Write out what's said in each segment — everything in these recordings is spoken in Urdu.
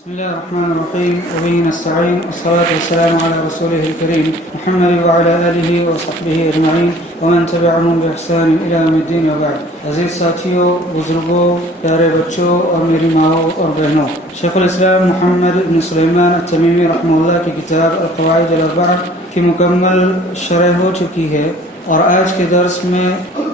بسم الله الرحمن الرحيم وبه نستعين والصلاة والسلام على رسوله الكريم محمد وعلى آله وصحبه أجمعين ومن تبعهم بإحسان إلى يوم الدين وبعد. عزیز ساتھیوں، بزرگوں، پیارے بچوں اور میری ماؤں اور بہنوں، شیخ الاسلام محمد بن سلیمان التمیمی رحمہ اللہ کی کتاب القواعد الاربعہ کی مکمل شرح ہو چکی ہے، اور آج کے درس میں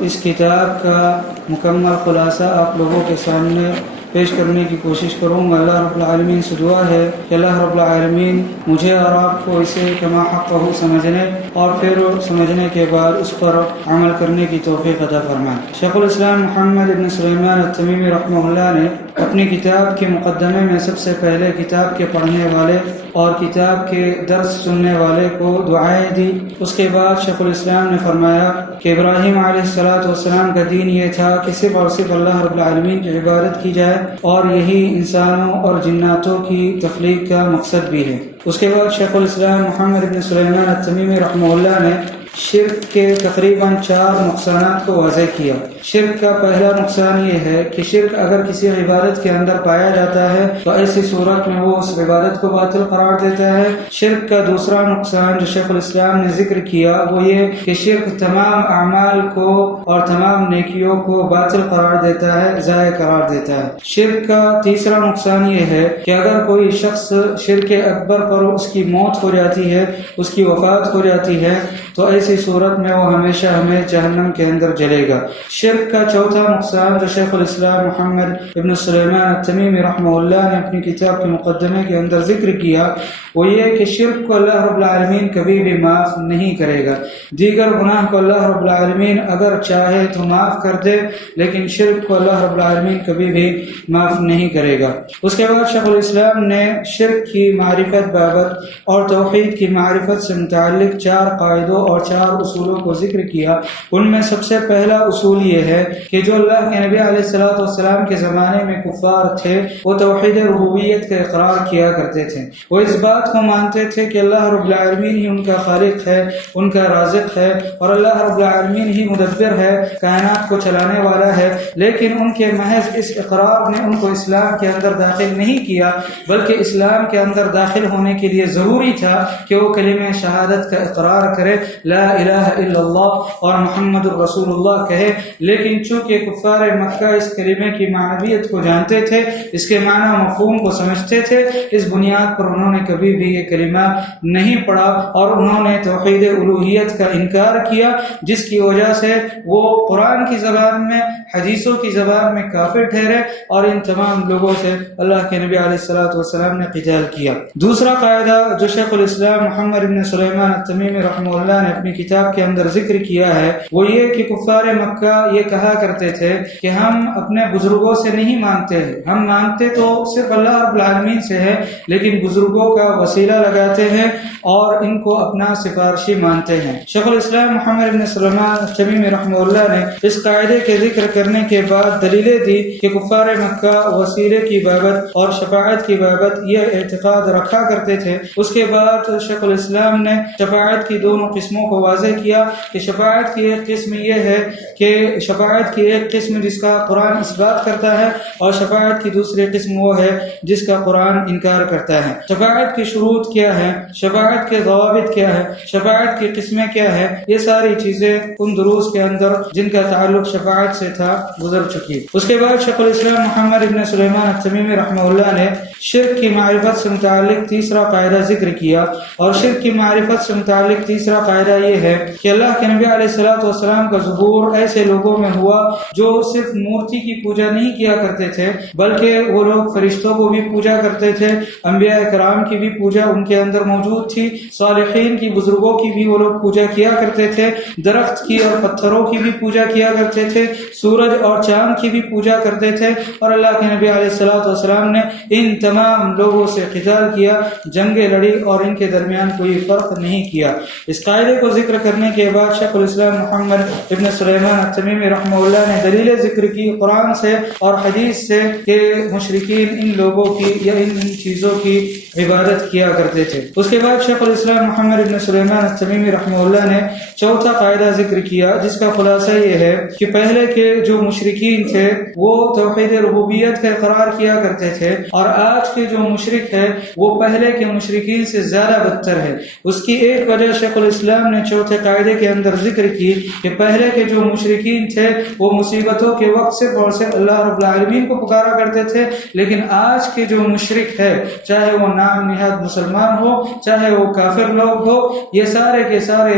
اس کتاب کا مکمل خلاصہ آپ لوگوں کے سامنے پیش کرنے کی کوشش کروں گا۔ اللہ رب العالمین سے دعا ہے کہ اللہ رب العالمین مجھے اور آپ کو اسے کما حقہ سمجھنے اور پھر سمجھنے کے بعد اس پر عمل کرنے کی توفیق عطا فرمائے۔ شیخ الاسلام محمد بن سلیمان التمیمی رحمہ اللہ نے اپنی کتاب کے مقدمے میں سب سے پہلے کتاب کے پڑھنے والے اور کتاب کے درس سننے والے کو دعائیں دی۔ اس کے بعد شیخ الاسلام نے فرمایا کہ ابراہیم علیہ السلام کا دین یہ تھا کہ صرف اور صرف اللہ رب العالمین کی عبادت کی جائے، اور یہی انسانوں اور جناتوں کی تخلیق کا مقصد بھی ہے۔ اس کے بعد شیخ الاسلام محمد بن سلیمان التمیمی رحمہ اللہ نے شرک کے تقریباً 4 نقصانات کو واضح کیا۔ شرک کا پہلا نقصان یہ ہے کہ شرک اگر کسی عبادت کے اندر پایا جاتا ہے تو ایسی صورت میں وہ اس عبادت کو باطل قرار دیتا ہے۔ شرک کا دوسرا نقصان جو شیخ الاسلام نے ذکر کیا وہ یہ کہ شرک تمام اعمال کو اور تمام نیکیوں کو باطل قرار دیتا ہے، ضائع قرار دیتا ہے۔ شرک کا تیسرا نقصان یہ ہے کہ اگر کوئی شخص شرک اکبر پر اس کی موت ہو جاتی ہے، اس کی وفات ہو جاتی ہے، تو ایسی صورت میں وہ ہمیشہ جہنم کے اندر جلے گا۔ شرک کا چوتھا نقصان جو شیخ الاسلام محمد ابن سلیمان التمیمی رحمہ اللہ نے اپنی کتاب کے مقدمے کے اندر ذکر کیا وہ یہ کہ شرک کو اللہ رب العالمین کبھی بھی معاف نہیں کرے گا۔ دیگر گناہ کو اللہ رب العالمین اگر چاہے تو معاف کر دے، لیکن شرک کو اللہ رب العالمین کبھی بھی معاف نہیں کرے گا۔ اس کے بعد شیخ الاسلام نے شرک کی معرفت بابت اور توحید کی معرفت سے متعلق 4 قاعدوں اور 4 اصولوں کو ذکر کیا۔ ان میں سب سے پہلا اصول یہ ہے کہ جو اللہ کے نبی علیہ السلام کے زمانے میں کفار تھے وہ توحید ربوبیت کا اقرار کیا کرتے تھے۔ وہ اس بات کو مانتے تھے کہ اللہ رب العالمین ہی ان کا خالق ہے، ان کا رازق ہے، اور اللہ رب العالمین ہی مدبر ہے، کائنات کو چلانے والا ہے، لیکن ان کے محض اس اقرار نے ان کو اسلام کے اندر داخل نہیں کیا، بلکہ اسلام کے اندر داخل ہونے کے لیے ضروری تھا کہ وہ کلمہ شہادت کا اقرار کرے، لا الہ الا اللہ اور محمد الرسول اللہ کہے۔ لیکن چونکہ کفار مکہ اس کلمے کی معنویت کو جانتے تھے، اس کے معنی مفہوم کو سمجھتے تھے، اس بنیاد پر انہوں نے کبھی بھی یہ کلمہ نہیں پڑھا اور انہوں نے توحید الوہیت کا انکار کیا، جس کی وجہ سے وہ قرآن کی زبان میں، حدیثوں کی زبان میں کافر ٹھہرے، اور ان تمام لوگوں سے اللہ کے نبی علیہ السلام نے قتال کیا۔ دوسرا قاعدہ جو شیخ الاسلام محمد بن سلیمان التمیمی رحمہ اللہ نے اپنی کتاب کے اندر ذکر کیا ہے وہ یہ کہ کفار مکہ یہ کہا کرتے تھے کہ ہم اپنے بزرگوں سے نہیں مانگتے ہیں، ہم مانگتے تو صرف اللہ رب العالمین سے ہے، لیکن بزرگوں کا وسیلہ لگاتے ہیں اور ان کو اپنا سفارشی مانتے ہیں۔ شیخ الاسلام محمد بن سلیمان التمیمی رحمہ اللہ نے اس قاعدے کے ذکر کرنے کے بعد دلیلیں دی کہ کفار مکہ وسیلے کی بابت اور شفاعت کی بابت یہ اعتقاد رکھا کرتے تھے۔ اس کے بعد شیخ الاسلام نے شفاعت کی دونوں قسموں کو واضح کیا کہ شفاعت کی ایک قسم یہ ہے کہ شفاعت کی ایک قسم جس کا قرآن اس بات کرتا ہے، اور شفاعت کی دوسری قسم وہ ہے جس کا قرآن انکار کرتا ہے۔ شفاعت کی شروط کیا ہے، شفاعت کے ضوابط کیا ہے، شفاعت کی قسمیں کیا ہے، یہ ساری چیزیں ان دروس کے اندر جن کا تعلق شفاعت سے تھا گزر چکی۔ اس کے بعد شیخ الاسلام محمد ابن سلیمان التمیمی رحمہ اللہ نے شرک کی معرفت سے متعلق تیسرا قاعدہ ذکر کیا، اور شرک کی معرفت سے متعلق تیسرا قاعدہ یہ ہے کہ اللہ کے نبی علیہ السلام کا ظہور ایسے لوگوں میں ہوا جو صرف مورتی کی پوجا نہیں کیا کرتے تھے، بلکہ وہ لوگ فرشتوں کو بھی پوجا کرتے تھے، انبیاء کرام کی بھی پوجا ان کے اندر موجود تھی، صالحین کی، بزرگوں کی بھی وہ لوگ پوجا کیا کرتے تھے، درخت کی اور پتھروں کی بھی پوجا کیا کرتے تھے، سورج اور چاند کی بھی پوجا کرتے تھے، اور اللہ کے نبی علیہ السلام نے ان تمام لوگوں سے قتال کیا، جنگیں لڑی، اور ان کے درمیان کوئی فرق نہیں کیا۔ اس قاعدے کو ذکر کرنے کے بعد شیخ الاسلام محمد ابن سلیمان التمیمی رحمہ اللہ نے دلیلیں ذکر کی قرآن سے اور حدیث سے کہ مشرکین ان لوگوں کی یا ان چیزوں کی عبادت کیا کرتے تھے۔ اس کے بعد شیخ الاسلام محمد ابن سلیمان التمیمی رحمہ اللہ نے چوتھا قاعدہ ذکر کیا جس کا خلاصہ یہ ہے کہ پہلے کے جو مشرکین تھے وہ توحید ربوبیت کا اقرار کیا کرتے تھے، اور آج کے جو مشرک ہے وہ پہلے کے مشرکین سے زیادہ بدتر ہے۔ اس کی ایک وجہ شیخ الاسلام نے چوتھے قاعدے کے اندر ذکر کی کہ پہلے کے جو مشرکین تھے وہ مصیبتوں کے وقت صرف اور صرف اللہ رب العالمین کو پکارا کرتے تھے، لیکن آج کے جو مشرک ہے، چاہے وہ نام نہاد مسلمان ہو چاہے وہ کافر لوگ ہو، یہ سارے کے سارے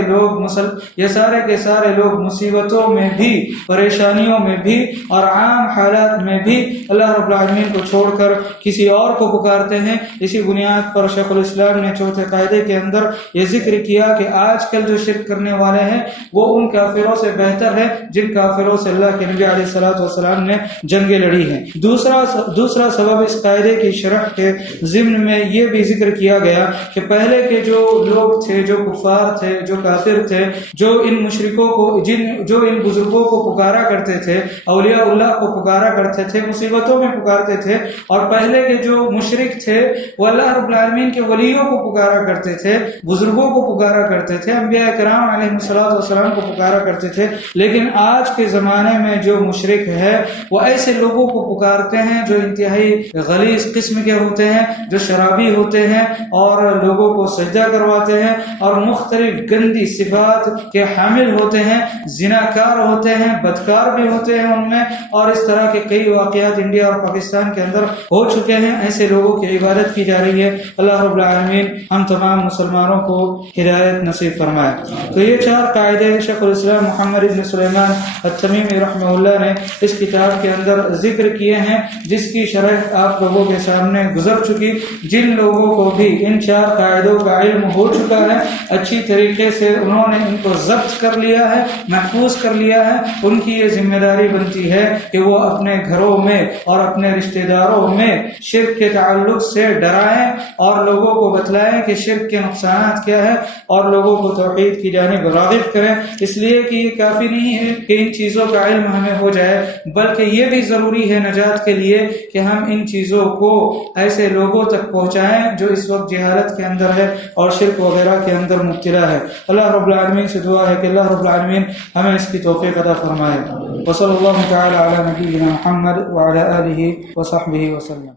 لوگ مصیبتوں میں بھی، پریشانیوں میں بھی اور عام حالات میں بھی اللہ رب العالمین کو چھوڑ کر کسی اور کو پکارتے ہیں۔ اسی بنیاد پر شیخ الاسلام نے چوتھے قاعدے کے اندر یہ ذکر کیا کہ آج کل جو شرک کرنے والے ہیں وہ ان کافروں سے بہتر ہے جن کافروں سے اللہ کے نبی علیہ الصلوۃ والسلام نے جنگیں لڑی ہیں۔ دوسرا سبب اس قاعدے کی شرح کے ضمن میں یہ بھی ذکر کیا گیا کہ پہلے کے جو لوگ تھے، جو کفار تھے، جو کافر تھے، جو ان مشرکوں کو جو ان بزرگوں کو پکارا کرتے تھے، اولیاء اللہ کو پکارا کرتے تھے، مصیبتوں میں پکارتے تھے، اور پہلے کے جو مشرک تھے وہ اللہ رب العالمین کے ولیوں کو پکارا کرتے تھے، بزرگوں کو پکارا کرتے تھے، انبیاء کرام علیہ الصلوۃ والسلام کو پکارا کرتے تھے۔ لیکن آج کے زمانے میں جو مشرک ہے وہ ایسے لوگوں کو پکارتے ہیں جو انتہائی غلیظ قسم کے ہوتے ہیں، جو شرابی ہوتے ہیں اور لوگوں کو سجدہ کرواتے ہیں اور مختلف گندی صفات کے حامل ہوتے ہیں، زناکار ہوتے ہیں، بدکار بھی ہوتے ہیں ان میں، اور اس طرح کے کئی واقعات انڈیا اور پاکستان کے اندر ہو چکے ہیں۔ ایسے لوگوں کی عبادت کی جا رہی ہے۔ اللہ رب العالمین ہم تمام مسلمانوں کو ہدایت نصیب فرمائے۔ تو یہ 4 قاعدے شیخ الاسلام محمد بن سلیمان التمیمی رحمہ اللہ نے اس کتاب کے اندر ذکر کیے ہیں، جس کی شرح آپ لوگوں کے سامنے گزر چکی۔ جن لوگوں کو بھی ان 4 قاعدوں کا علم ہو چکا ہے، اچھی طریقے سے انہوں نے ان کو ضبط کر لیا ہے، محفوظ کر لیا ہے، ان کی یہ ذمہ داری بنتی ہے کہ وہ اپنے گھروں میں اور اپنے رشتہ داروں میں شرک کے تعلق سے ڈرائیں اور لوگوں کو بتلائیں کہ شرک کے نقصانات کیا ہے، اور لوگوں کو توحید کی جانب راغب کریں۔ اس لیے کہ یہ کافی نہیں ہے کہ ان چیزوں کا علم ہمیں ہو جائے، بلکہ یہ بھی ضروری ہے نجات کے لیے کہ ہم ان چیزوں کو ایسے لوگوں تک پہنچائیں جو اس وقت جہالت کے اندر ہے اور شرک وغیرہ کے اندر مبتلا ہے۔ اللہ رب العالمین سے دعا ہے کہ اللہ رب العالمین ہمیں اس کی توفیق عطا فرمائے۔ وصلی اللہ تعالی علی نبینا محمد وعلی آلہ وصحبہ وسلم۔